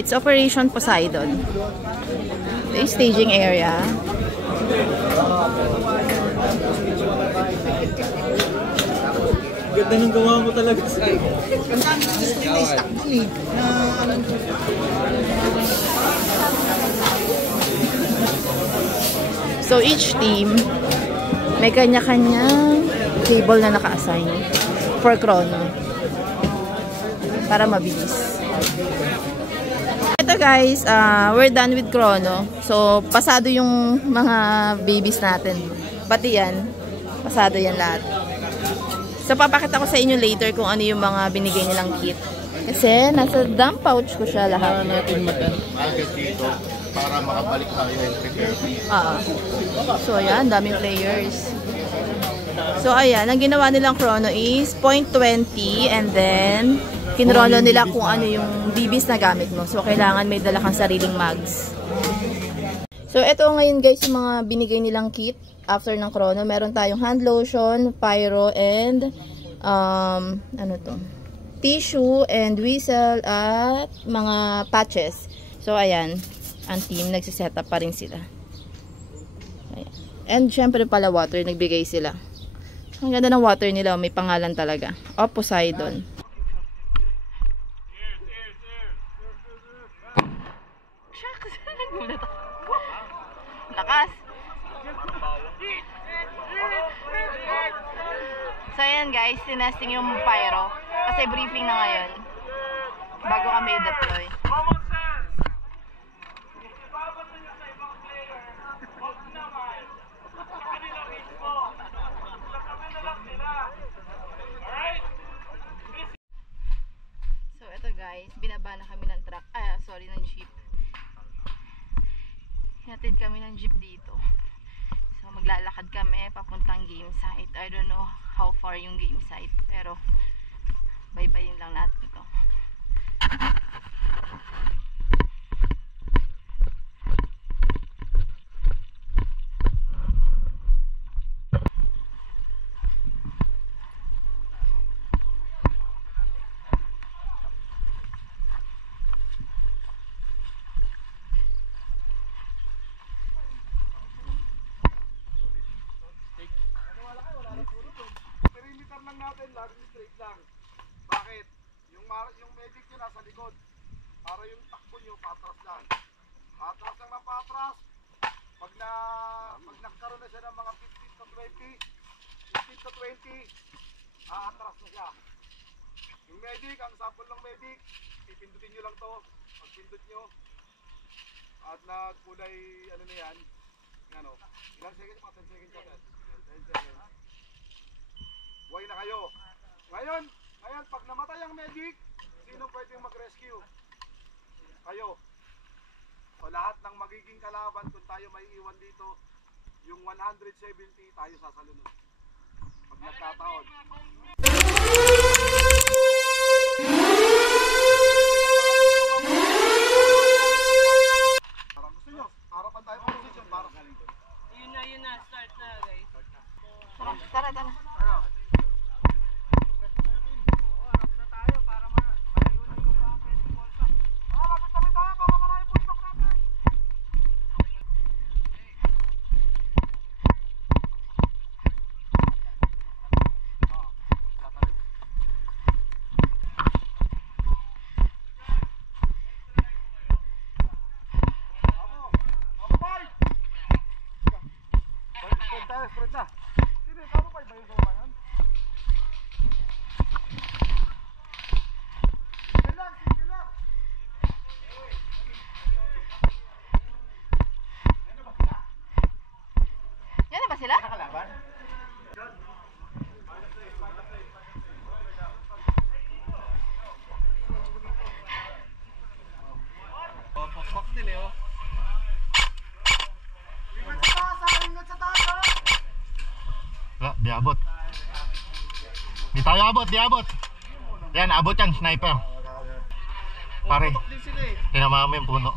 it's Operation Poseidon. Ito yung staging area. Ganda ng gawa mo talaga sa So each team may kanya-kanyang table na naka-assign for chrono para mabilis. Ito guys, we're done with chrono. So pasado yung mga babies natin. Pati yan, pasado yan lahat. So papakita ko sa inyo later kung ano yung mga binigay nilang kit. Kasi nasa dump pouch ko siya lahat. natin mag-agad dito para makabalik tayo and prepare. So ayan, daming players. So ayan, ang ginawa nilang chrono is 0.20 and then kinrono nila kung ano yung bibis na gamit mo. So kailangan may dala kang sariling mags. So ito ngayon guys yung mga binigay nilang kit after ng chrono. Meron tayong hand lotion, pyro, and ano to? Tissue and whistle at mga patches. So ayan, ang team nagsiset up pa rin sila. Ayan. And syempre pala water, nagbigay sila. Ang ganda ng water nila, may pangalan talaga. O Poseidon. Shucks! Lakas! So ayan guys, sinesting yung pyro. Kasi briefing na ngayon. Bago kami i-deploy. So ito guys, binaba na kami ng truck. Ng jeep. Hinatid kami ng jeep dito. So maglalakad kami papuntang game site. I don't know how far yung game site, pero bye-bye lang natin ito. Perimeter lang natin, laging straight lang. Bakit? Yung medic nyo nasa likod. Para yung takbo nyo, patras lang. Patras lang na patras. Pag nagkaroon na siya ng mga 15 to 20, aatras na siya. Yung medic, ang sample ng medic, pipindutin nyo lang to. Pag pindut nyo, at nagkulay, ano na yan, ano, ilang seconds, 10 seconds ka 10 seconds. Buhay na kayo. Ngayon, pag namatay ang medic, sino pwedeng mag-rescue? Kayo. So lahat ng magiging kalaban, kung tayo may iwan dito, yung 170 tayo sasalunod. Pag nagkataon. Parang gusto nyo, harapan tayo ng position para kalito. Yun na, start na guys. Tara. Ano? Spread na. Sino, tama pa ba yung kawanan? Sige lang. Yan na ba sila? Nakalaban? Pakpak din eh oh. Ingat sa taas ha! Wala, di abot. Di tayo abot, di abot. Yan, abot yan, sniper. Pare, tinama mo yung puno.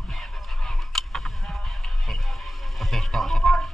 Okay, protesta ako sa taas.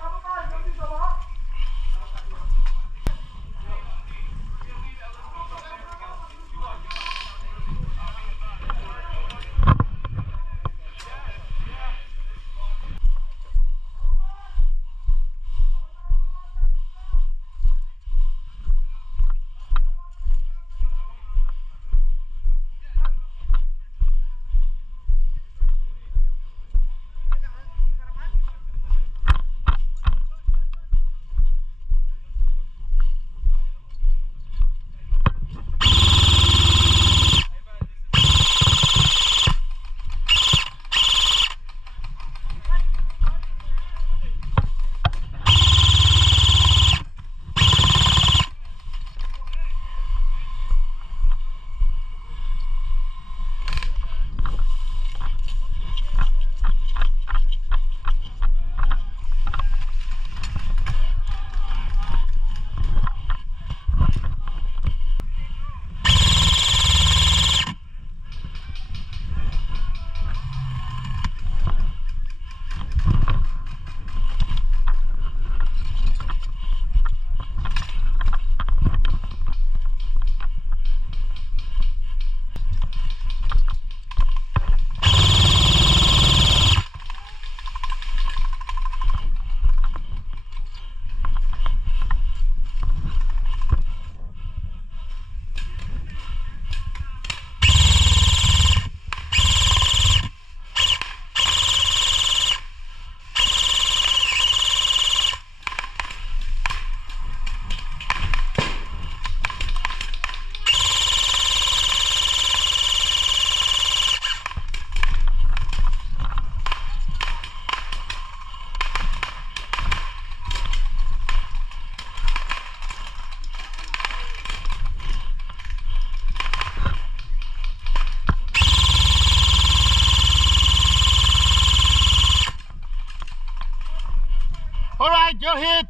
Alright, you're hit.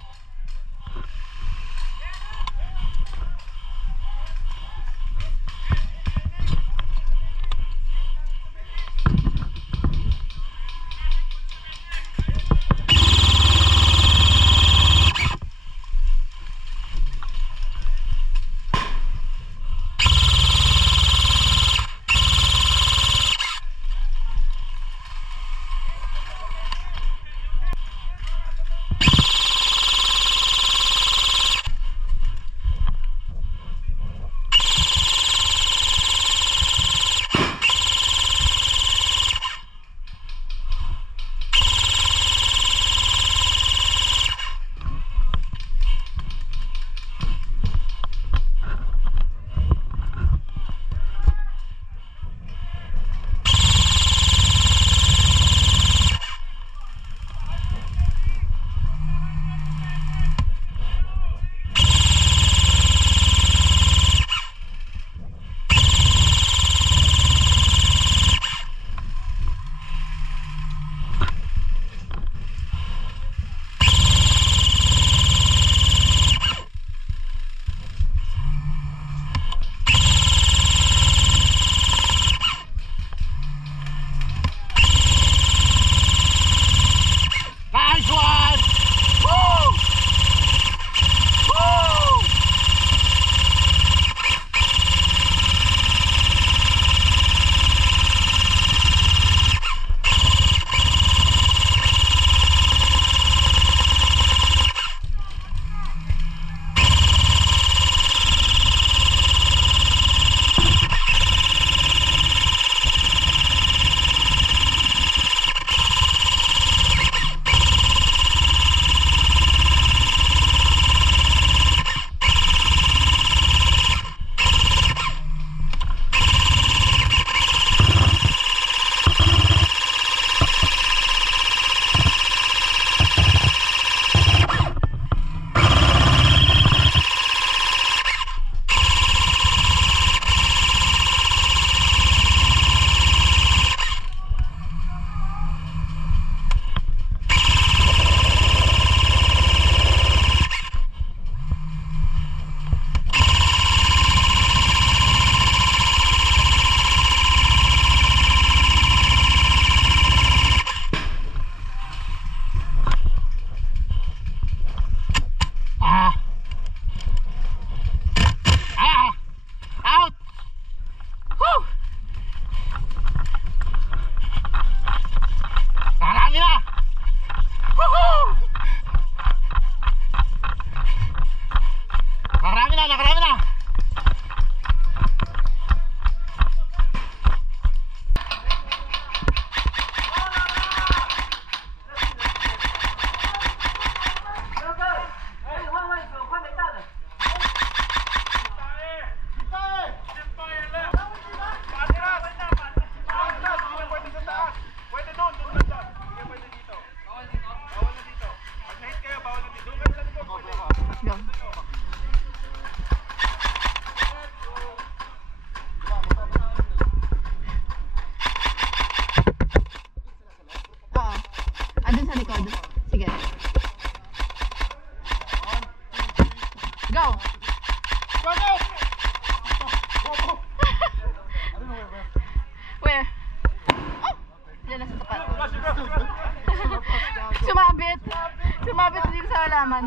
Sumabit din sa halaman.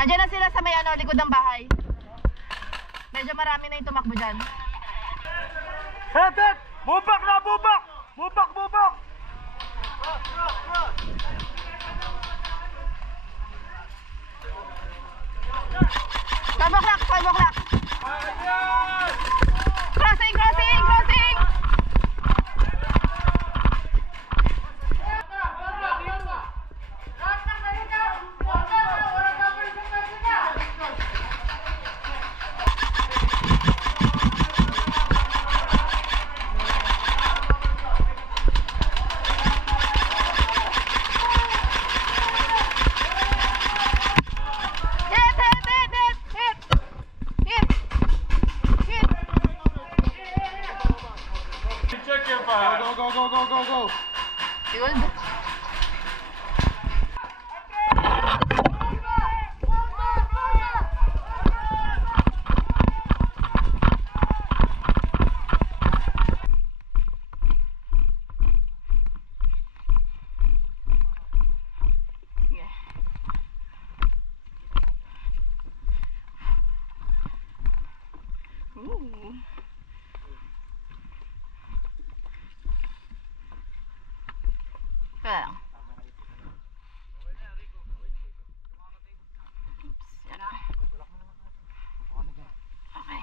Andiyan na sila sa may likod ng bahay. Medyo marami na yung tumakbo dyan. Head! Bubak na! Bubak! Bubak! Bubak! Five o'clock! Crossing! Crossing! Crossing! Field. Kaya lang. Oops, yan. Okay.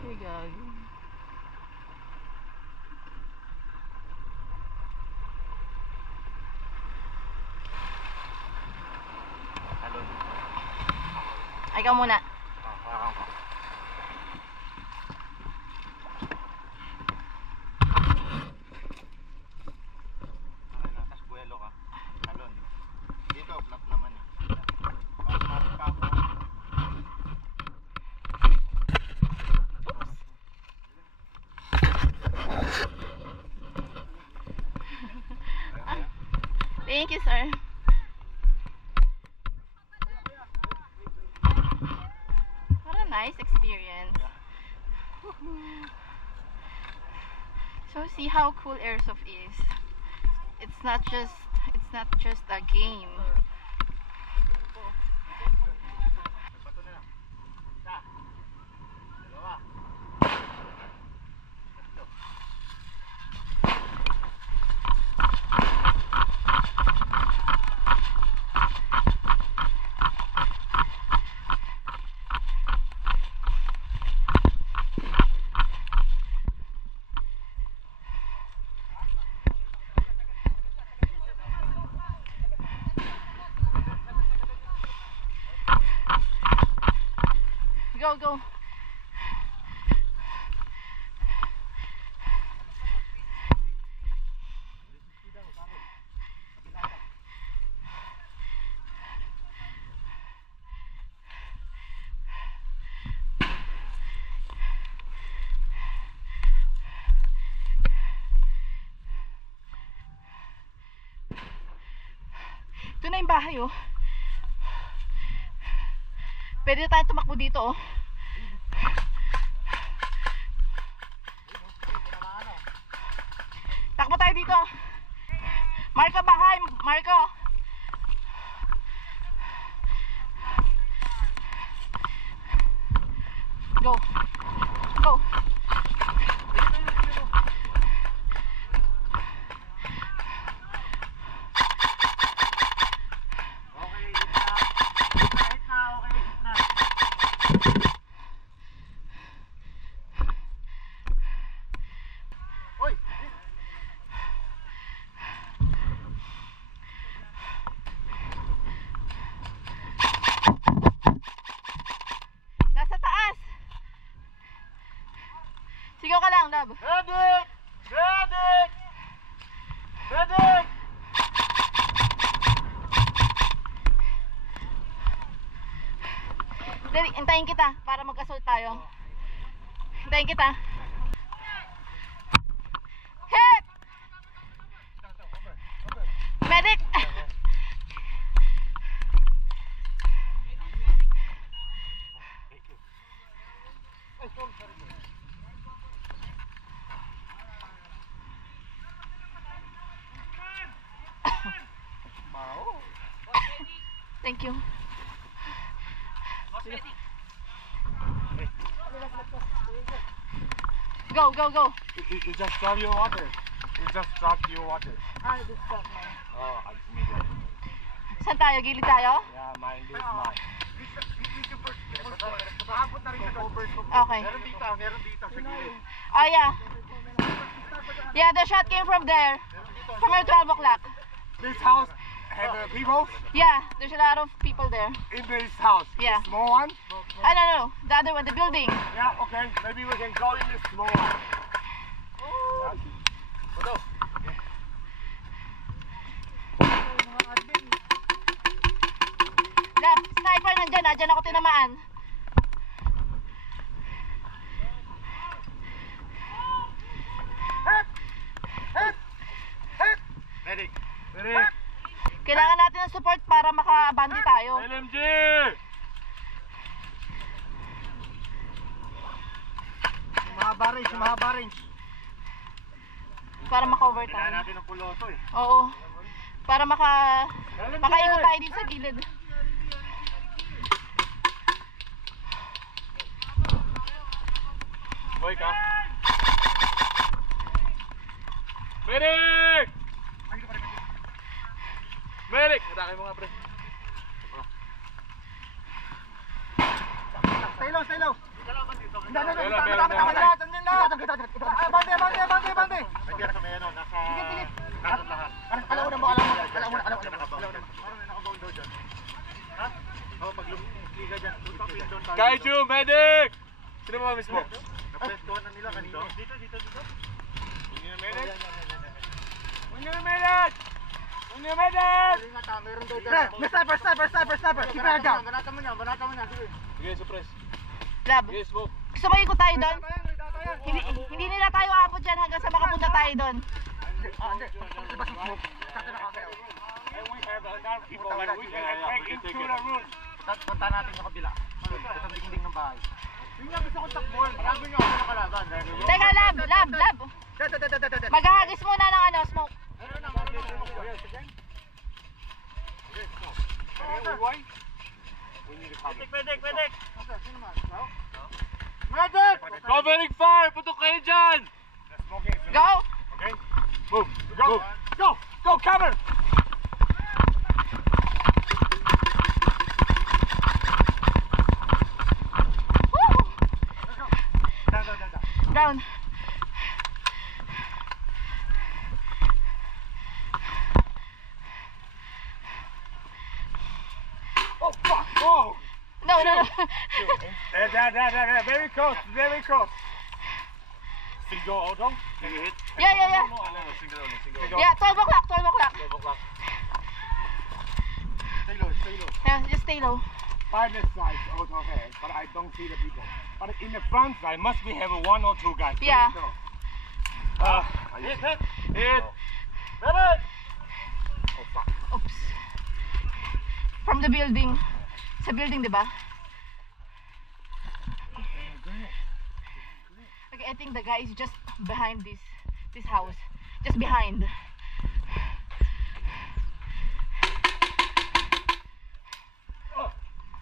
Here we go. Ikaw muna. Tapos buwelo ka. Talon. Dito, flat naman eh. Thank you, sir. What a nice experience. So see how cool airsoft is. It's not just a game. Bato na lang. Isa. Dalawa. Tatlo. Go, go. Ito na yung bahay, oh. Pwede na tayo tumakbo dito, oh. Takbo tayo dito. Marco, bahay. Marco. Go. Go. Nasa taas. Sigaw ka lang, love. Medic! Medic! Medic! Dali, hintayin kita para mag-assault tayo. Hintayin kita. Hit! Medic! Thank you. Go, go, go. You just drop your water. You just drop your water. I just got my... Oh, I see it. Saan tayo? Gilid tayo? Yeah, mine is mine. Okay. Meron dito sa gilid. Oh, yeah. Yeah, the shot came from there. From your 12 o'clock. This house have people Yeah, there's a lot of people there. in this house. Yeah. Small one? I don't know. The other one, the building. Yeah, okay. Maybe we can go in this small one. Saan? Medic. Kailangan natin ng support para makabandi tayo. LMG! Mahaba range. Para maka-over tayo. Kailangan natin ng puloto eh. Oo. Para makaikot tayo dito sa gilid. Boy ka. Medic! Medic! Atake mo nga, pre. Stay low. Meron. Bande. Nandiyan kami ano, nasa... Kasot lahat. Alam mo. Nakabaon daw dyan. Ha? Oo, pag lumiga dyan. Kaiju, medic! Sino mo mismo? Naprestuhan na nila kanina. Dito. Meron daw dyan. Sniper! Banatan mo niya. Sige, suppress. Lab, Sige, smoke. gusto mo ikot tayo doon? Hindi nila tayo aabot dyan hanggang sa makapunta tayo doon. Punta natin yung kabila. Ito ang dingding ng bahay. Yung nga gusto kong takbol. Marami nyo ako nakalaban. Teka, lab. Maghahagis muna ng smoke. Medic! Covering fire! Putok kayo dyan! Go! Okay? Move! Go! Cover! Woo! Down. Oh, fuck! Oh! No. There. Very close. Single auto? Can you hit? Yeah. Single. Yeah, 12 o'clock. 12 o'clock. Stay low. Yeah, just stay low. Pilot side, okay, but I don't see the people. But in the front side, must we have one or two guys? Yeah. Hit. Medic! Oh, fuck. Oops. From the building. Sa building, di ba? Okay, I think the guy is just behind this house. Just behind.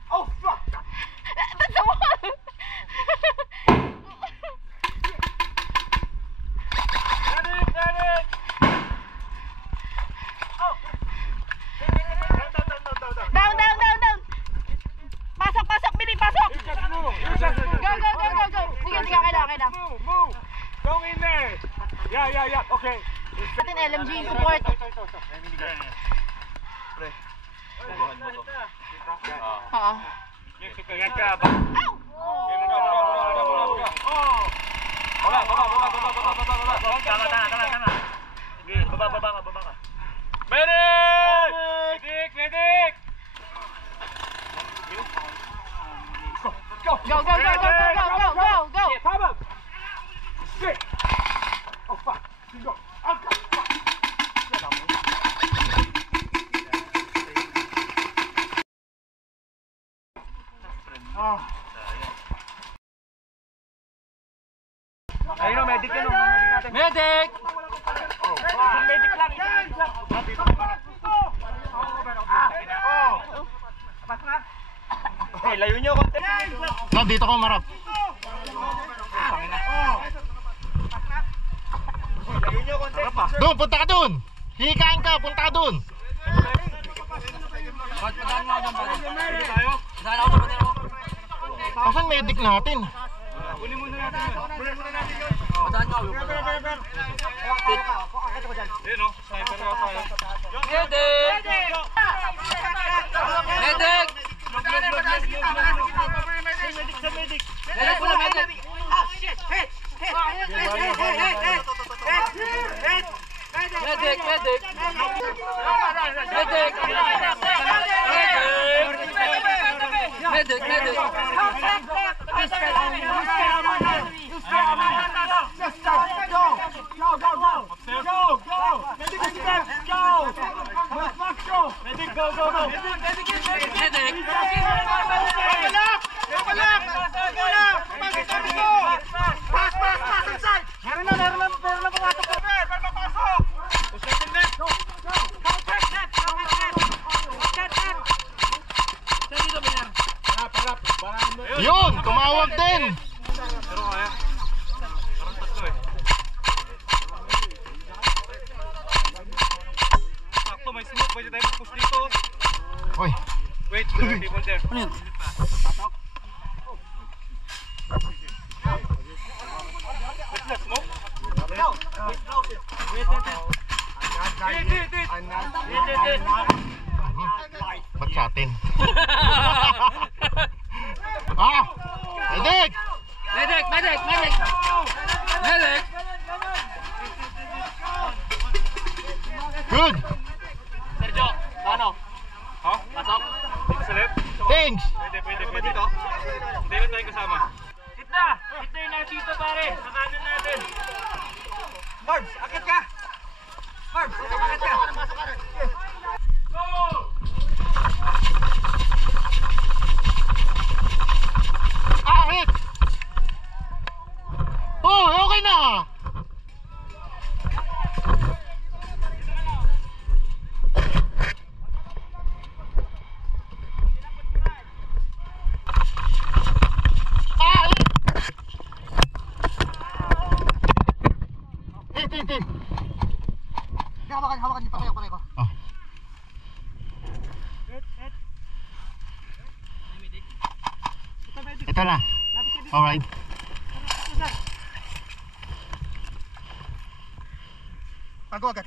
Oh, fuck! That's the wall! Medic! Oh! Down! Pasok, Billy, pasok! Go! Sige, kailangan. Move! Go in there! Yeah, okay. Atin LMG, support. Pre. Oo. Baba ka. Medic! Go! Come up! Shit! Oh, fuck! Go! Ayun, medic yun. Medic! Oh, medic lang. Hey, layo nyo konti. No, dito ko marap. Layo nyo konti. Doon, punta ka doon. Hikain ka, punta ka doon. Asan medic natin? Kunin muna natin. Ayun o, sniper na tayo. Medic! Medic! Medic! Medic, medic. Yun, tumawag din. Sakto, may smoke. Pwede tayo mag-push dito. Oy, Wait, there are people there. ano yun? Ba't sa atin? Ah! Medic! Medic, medic, medic. Medic. Good! Sergio, paano? Ha? Pasok. Dito sa left? Thanks! Pwede. Dito? Hindi na tayo kasama. Hit na yung nandito pare. Sa kanan natin. Barbs, akit ka! Barbs, akit ka! Ahit! Oh, okay na! Ahit! Hit! Hawakan niyo, patay ko. Oh. Ito na. Alright. Tago agad.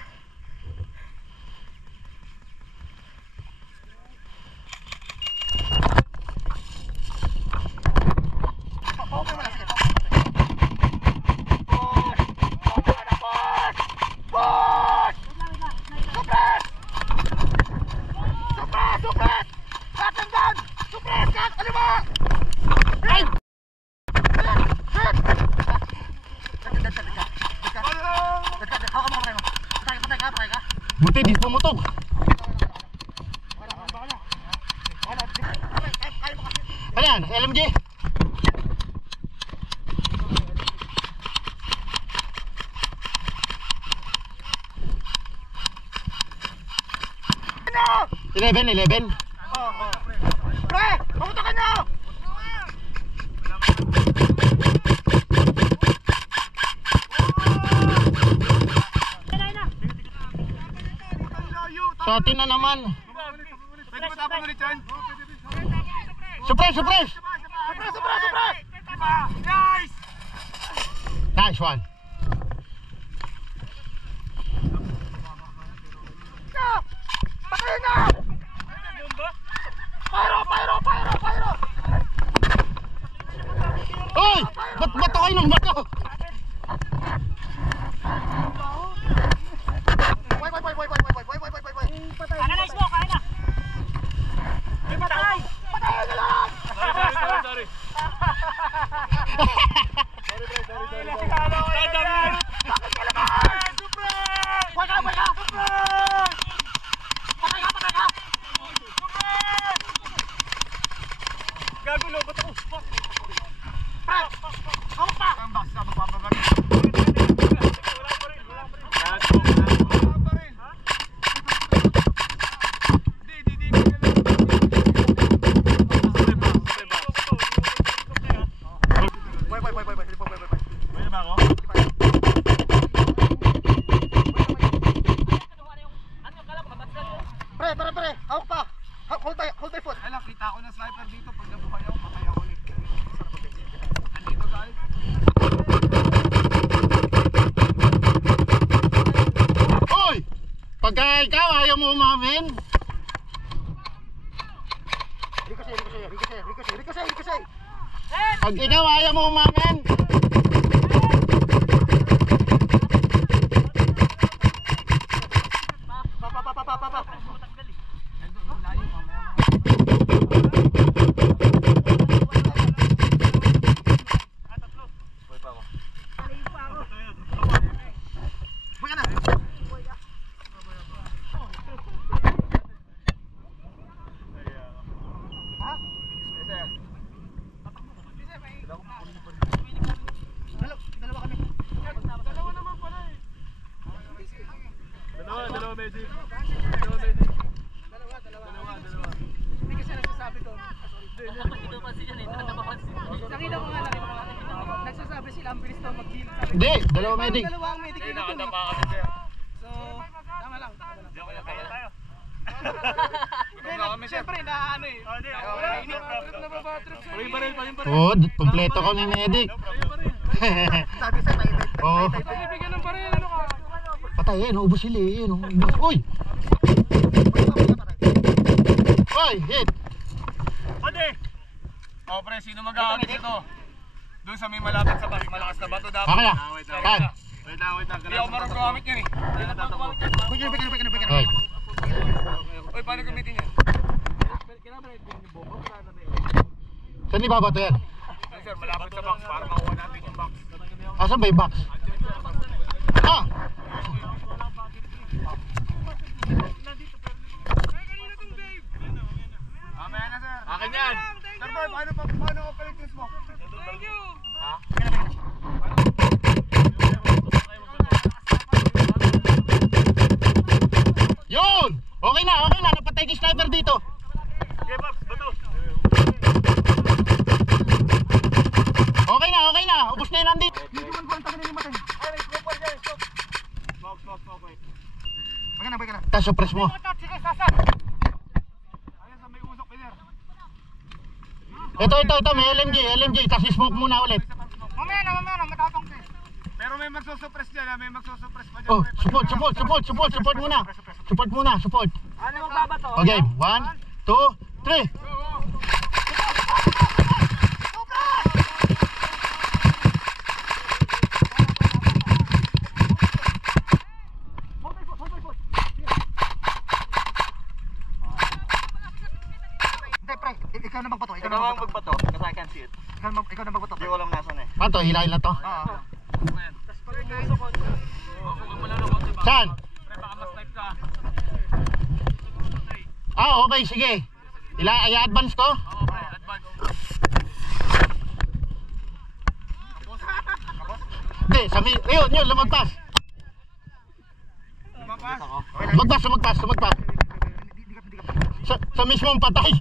Buti di pumutok. Ano yan? LMG? Ano? 11. Pre! Pumutakan niyo! Sa atin na naman. Pwede ba tapon ulit yan? Suppress! Nice! Nice one. Patayin na! Pyro! Oy! Bato kayo ng bato? Kaya na smoke, kaya na. May patay. Patayin na lang! Sorry. Bakit ka naman? Suppress! Wag ka! Suppress! Patay ka! Gagulo, ba't ako? Pre! Hawak pa! Ang basta magpapabalik. Pre! Hawak pa! Hold my foot! Alam, kita ako ng sniper dito. Pag nabuhay ako, patay ako ulit. Andito guys. Oy! Pagka ikaw ayaw mo umamin. Ricochet! Pag ikaw ayaw mo umamin. Pa! Dalawa, medic. Dalawa, medic. Dalawa. Hindi kasi nagsasabi doon. Nakita ko nga. Nagsasabi sila, ang bilis daw mag-heal. Hindi, dalawa medic. Dalawa ang medic yun. Nakadapa kami, sir. So, tama lang. Diyan ko lang tayo. Siyempre, naano eh. Oo, kompleto kami medic. Sabi sa tayo. Oo. Bibigyan ng baril, ano ka? Patay eh, naubos sila eh. Uy! Uy, hit! Pwede! O pre, sino mag-aakit ito? Doon sa may malapit sa bus, malakas na bato dapat. Okay na. Kan. Wait lang. Hindi ako marunong gumamit yan eh. Hindi na tatakbo. Hoy. Uy, paano gamitin yan? Saan ibabato yan? Sir, malapit sa box para makuha natin yung box. Asan ba yung box? Ah! Mamaya na sir. Akin yan. Sir boy, paano ko palitis mo? Thank you. Ha? Yun! Okay na. Napatay yung sniper dito. Okay, Pops, bato. Okay na. Ubus na yun nandito. Hindi man ko ang tagal na matay. Ay, stop. Smoke. Baka na. Tapos suppress mo. Sige, sasad. Ayun sa may usok, Peter. Ito. May LMG. Tapos smoke muna ulit. Mamaya na, matapang sis. Pero may magsusuppress dyan, may magsusuppress pa dyan. Oh, support muna. Support. Ano magbabato? Okay, 1, 2, 3. Ikaw na magbato. Kasi I can see it. Ikaw na magbato. Hindi ko alam nasan eh. Pato, hilahin lang to. Oo. Saan? Baka ma-snipe ka. Okay, sige. I-advance ko? Oo, pre, advance. Hindi, yun, lumagpas. Lumagpas. Sa mismong patay.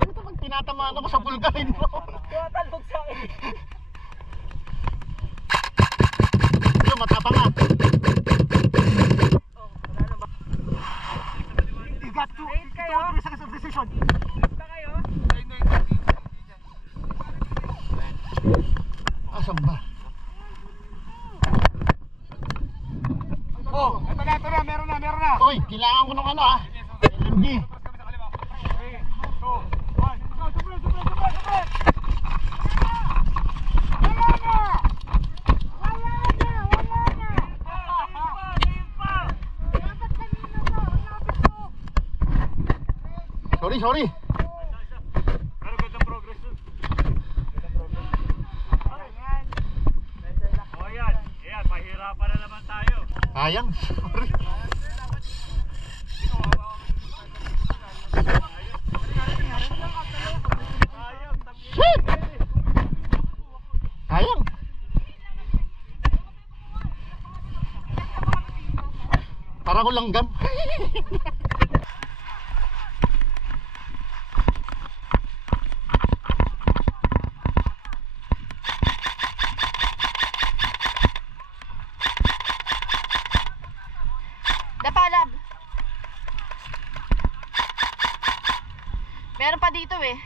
Ano ito pag tinatamaan ako sa pulgarin mo? Tumatalbog sa akin. Yung matapang nga. You got to 3 seconds of decision. Asan ba? Oh, ito na, meron na. Uy, kailangan ko ng LMG. Sorry. Pero gandang progress dun. Oh, yan, mahirapan na naman tayo. Sayang, sorry. Shit! Sayang. Para ko langgam. Dapalab. Meron pa dito eh.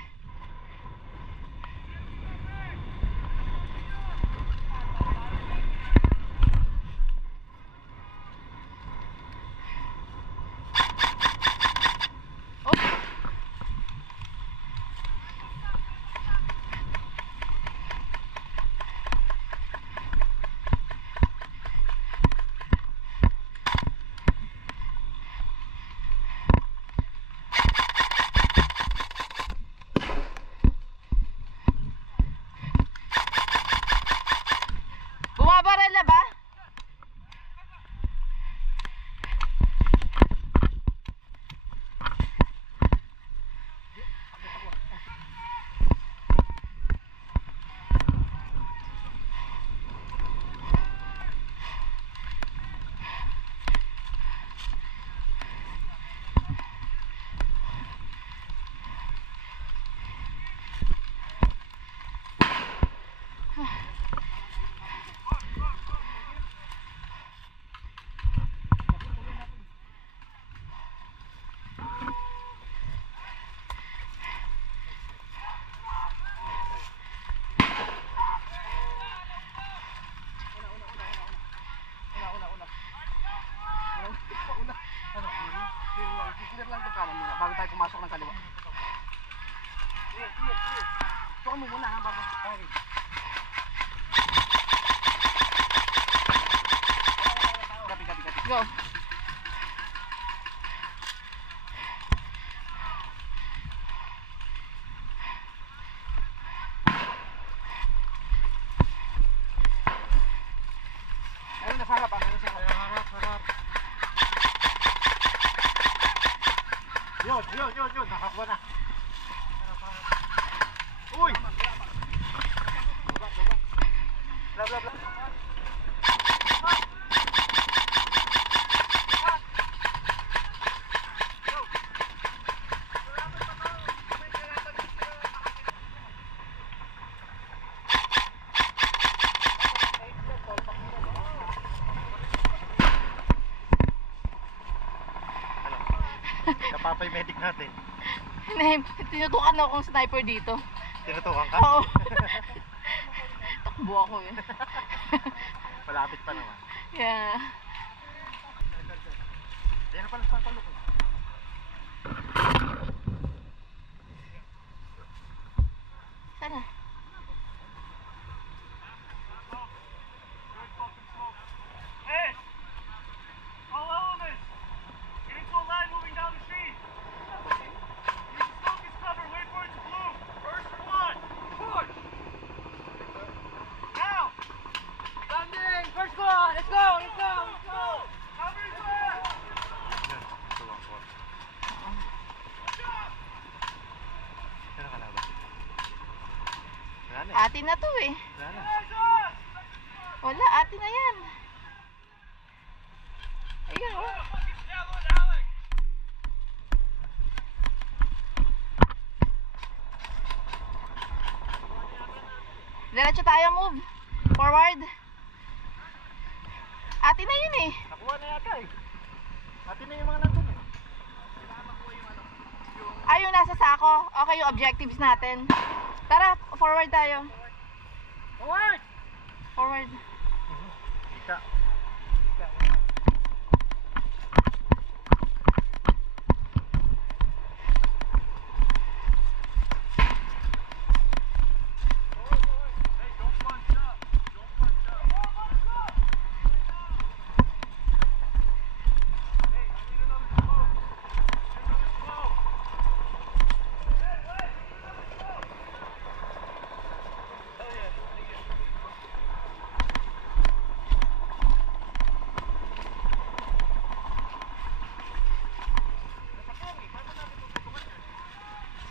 Hawakan mo muna ha, bago. Okay. Gabi. Go. Ayun, nasa harap ha. Harap. Yun. Nakakuha na. Uy! Bla. Napapay medic natin. Tinutukan ako ng sniper dito. Tinutukan ka? Oo. Takbo ako eh. Malapit pa naman. Yeah. Ayan na pala sa palok. Sana. Hey! All elements! Get into a line moving down the street! Use the smoke as cover, wait for it to bloom! First one! Push! Now! Landing! First one! Let's go! Cover his back! Saan ka laban? Wala na. Atin na to eh. Wala na. Wala, atin na yan. Ayun oh. Diretso tayo, move. Forward. Atin na yun eh. Nakuha na yata eh. Atin na yung mga nandun eh. Ay, yung nasa sako. Okay, yung objectives natin. Tara, forward tayo. Forward. Ika.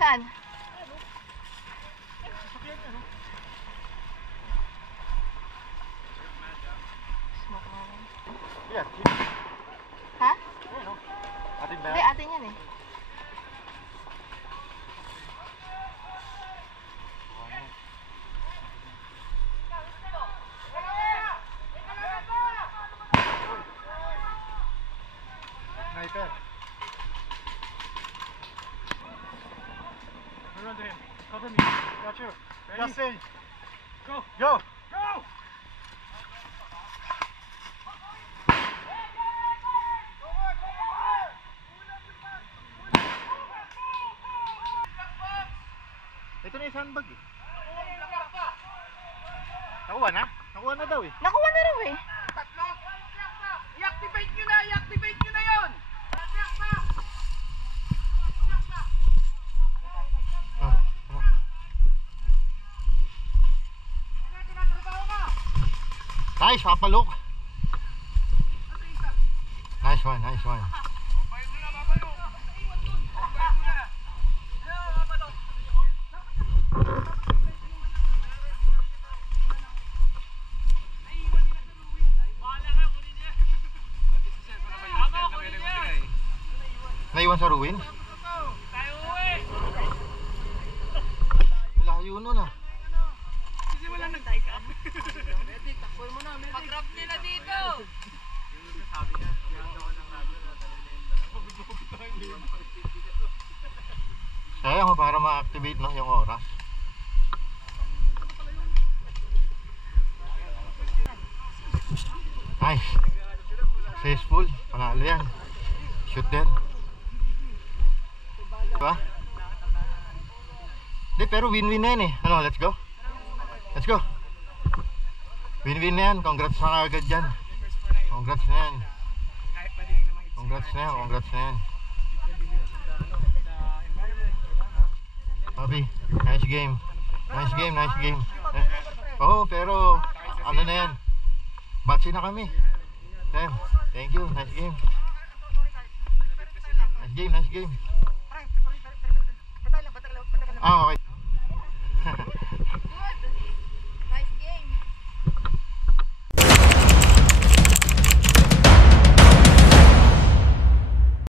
Saan? Yan. Ha? Ayan o. Atin ba Hindi, yan? atin yan eh. Sniper. Run to him. Cover me. Got you. Ready? Justin. Go! Go. Go! Ito na yung sandbag eh. Nakuha na? Nakuha na daw eh. Nakuha na raw eh. I-activate nyo na yun! Nice, papalok. Nice one. Naiwan sa ruin? Layo nun ah. Pag-grab nila dito! Sayang para ma-activate lang yung oras. Nice. Successful. Panalo yan. Shoot din. Diba? Hindi, pero win-win na yan eh. Ano, let's go? Let's go. Win-win na yan. Congrats na agad dyan. Congrats na yan. Congrats na yan. Congrats na yan. Papi, nice game. Nice game, nice game. Oo, pero ano na yan. Batsi na kami. Thank you. Nice game. Nice game, nice game. Okay.